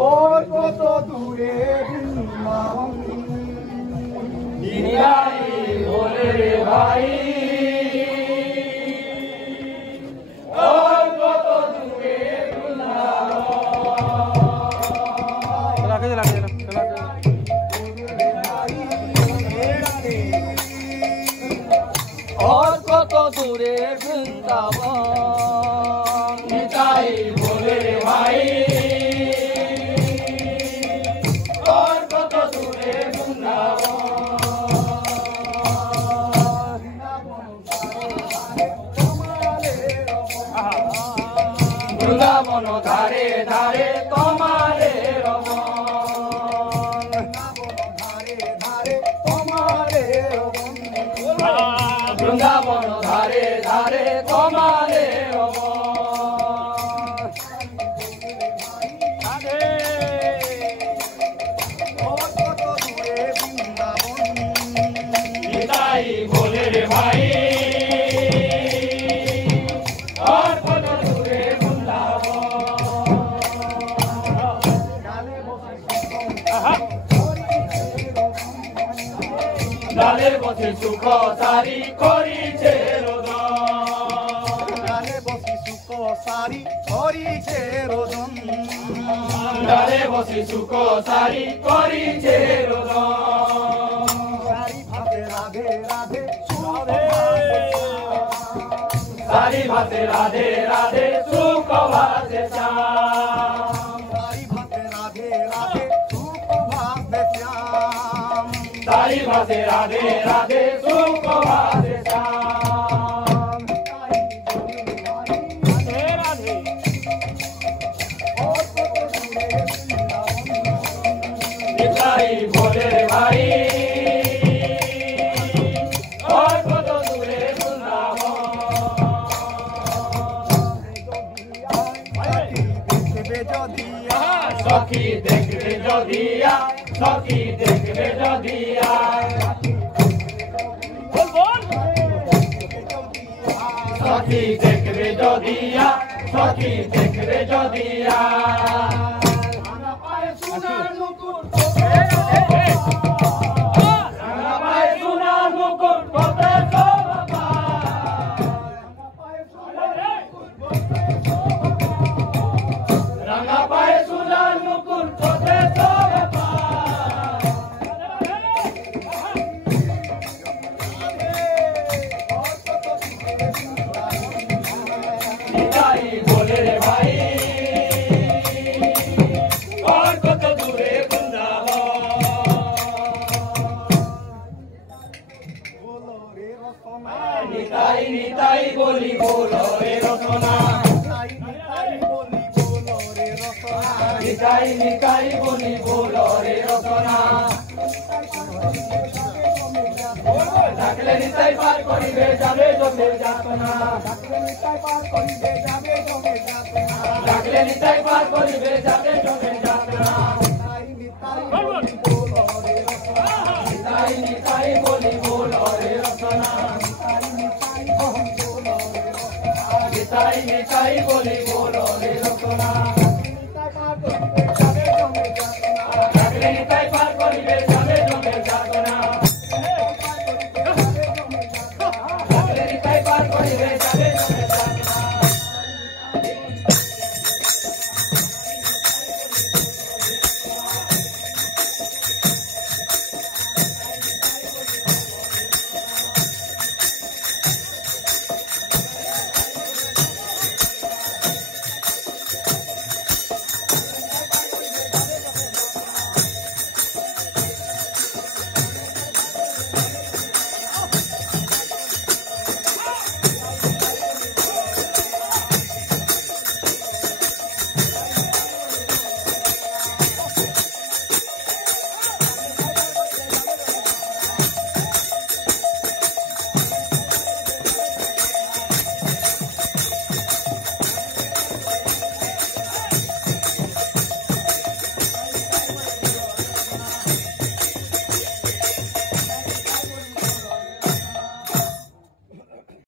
और কত দূরে বৃন্দাবন নিতাই বলে রে ভাই और কত দূরে বৃন্দাবন और কত দূরে বৃন্দাবন নিতাই বলে রে ভাই বৃন্দাবন ধারে ধারে তোমারে রমন বৃন্দাবন ধারে ধারে তোমারে রমন নিতাই বলে রে ভাই ডালে বসে সুখ সারি করিছে রোদন ডালে বসি সুখ সারি করিছে রোদন ডালে বসে সুখ সারি করিছে রোদন সারি ভাতে রাধে রাধে সারি ভাতে রাধে রাধে সুখ ভাতে শ্যাম সারি ভাতে রাধে রাধে সুখ ভাতে শ্যাম সারি ভাতে রাধে রাধে সুখ ভাতে শ্যাম নিতাই বলে রে ভাই और কত দূরে সখী দেখবে যদিয়া সখী দেখবে যদিয়া সখী দেখবে যদিয়া সখী দেখবে যদিয়া बोले रे भाई और कत दूरे वृंदावन निताई निताई बोली बोलो रे रसना निताई निताई बोली बोलो रे रसना ডাকলে নিতাই পার করিবে যাবে জমে যাতনা ডাকলে নিতাই পার করিবে যাবে জমে যাতনা নিতাই নিতাই বলি বলো রে রসনা নিতাই নিতাই বলি বলো রে রসনা